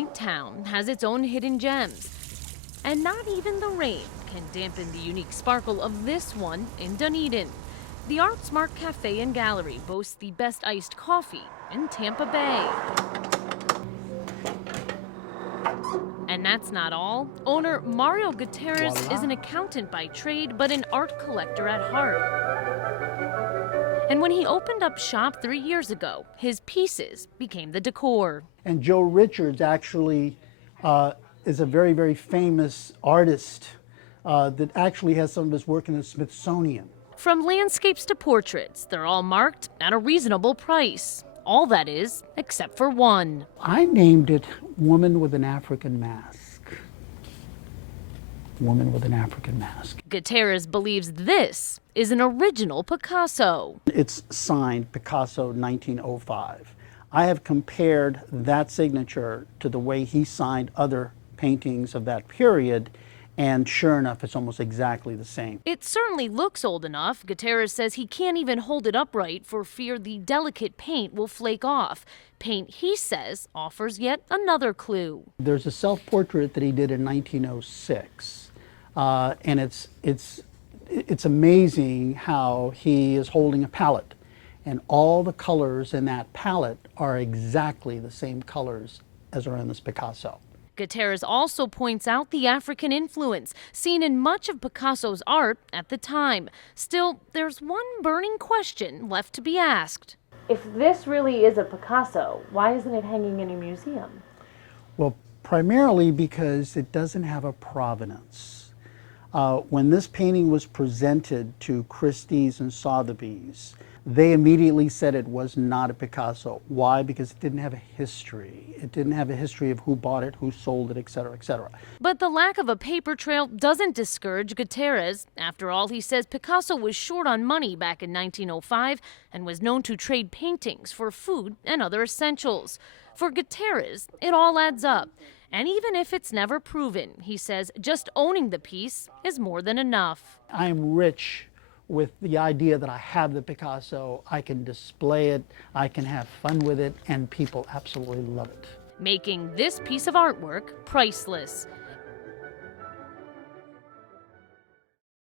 quaint town has its own hidden gems. And not even the rain can dampen the unique sparkle of this one in Dunedin. The Art Smart Cafe and Gallery boasts the best iced coffee in Tampa Bay. And that's not all. Owner Mario Gutierrez is an accountant by trade, but an art collector at heart. And when he opened up shop 3 years ago, his pieces became the decor. And Joe Richards actually is a very, very famous artist that actually has some of his work in the Smithsonian. From landscapes to portraits, they're all marked at a reasonable price. All that is, except for one. I named it Woman with an African Mask. Woman with an African Mask. Gutierrez believes this is an original Picasso. It's signed Picasso 1905. I have compared that signature to the way he signed other paintings of that period, and sure enough, it's almost exactly the same. It certainly looks old enough. Gutierrez says he can't even hold it upright for fear the delicate paint will flake off. Paint, he says, offers yet another clue. There's a self-portrait that he did in 1906, and it's amazing how he is holding a palette, and all the colors in that palette are exactly the same colors as are in this Picasso. Gutierrez also points out the African influence seen in much of Picasso's art at the time. Still, there's one burning question left to be asked. If this really is a Picasso, why isn't it hanging in a museum? Well, primarily because it doesn't have a provenance. When this painting was presented to Christie's and Sotheby's, they immediately said it was not a Picasso. Why? Because it didn't have a history. It didn't have a history of who bought it, who sold it, etc., etc. But the lack of a paper trail doesn't discourage Gutierrez. After all, he says Picasso was short on money back in 1905 and was known to trade paintings for food and other essentials. For Gutierrez, it all adds up. And even if it's never proven, he says just owning the piece is more than enough. I'm rich with the idea that I have the Picasso, I can display it, I can have fun with it, and people absolutely love it. Making this piece of artwork priceless.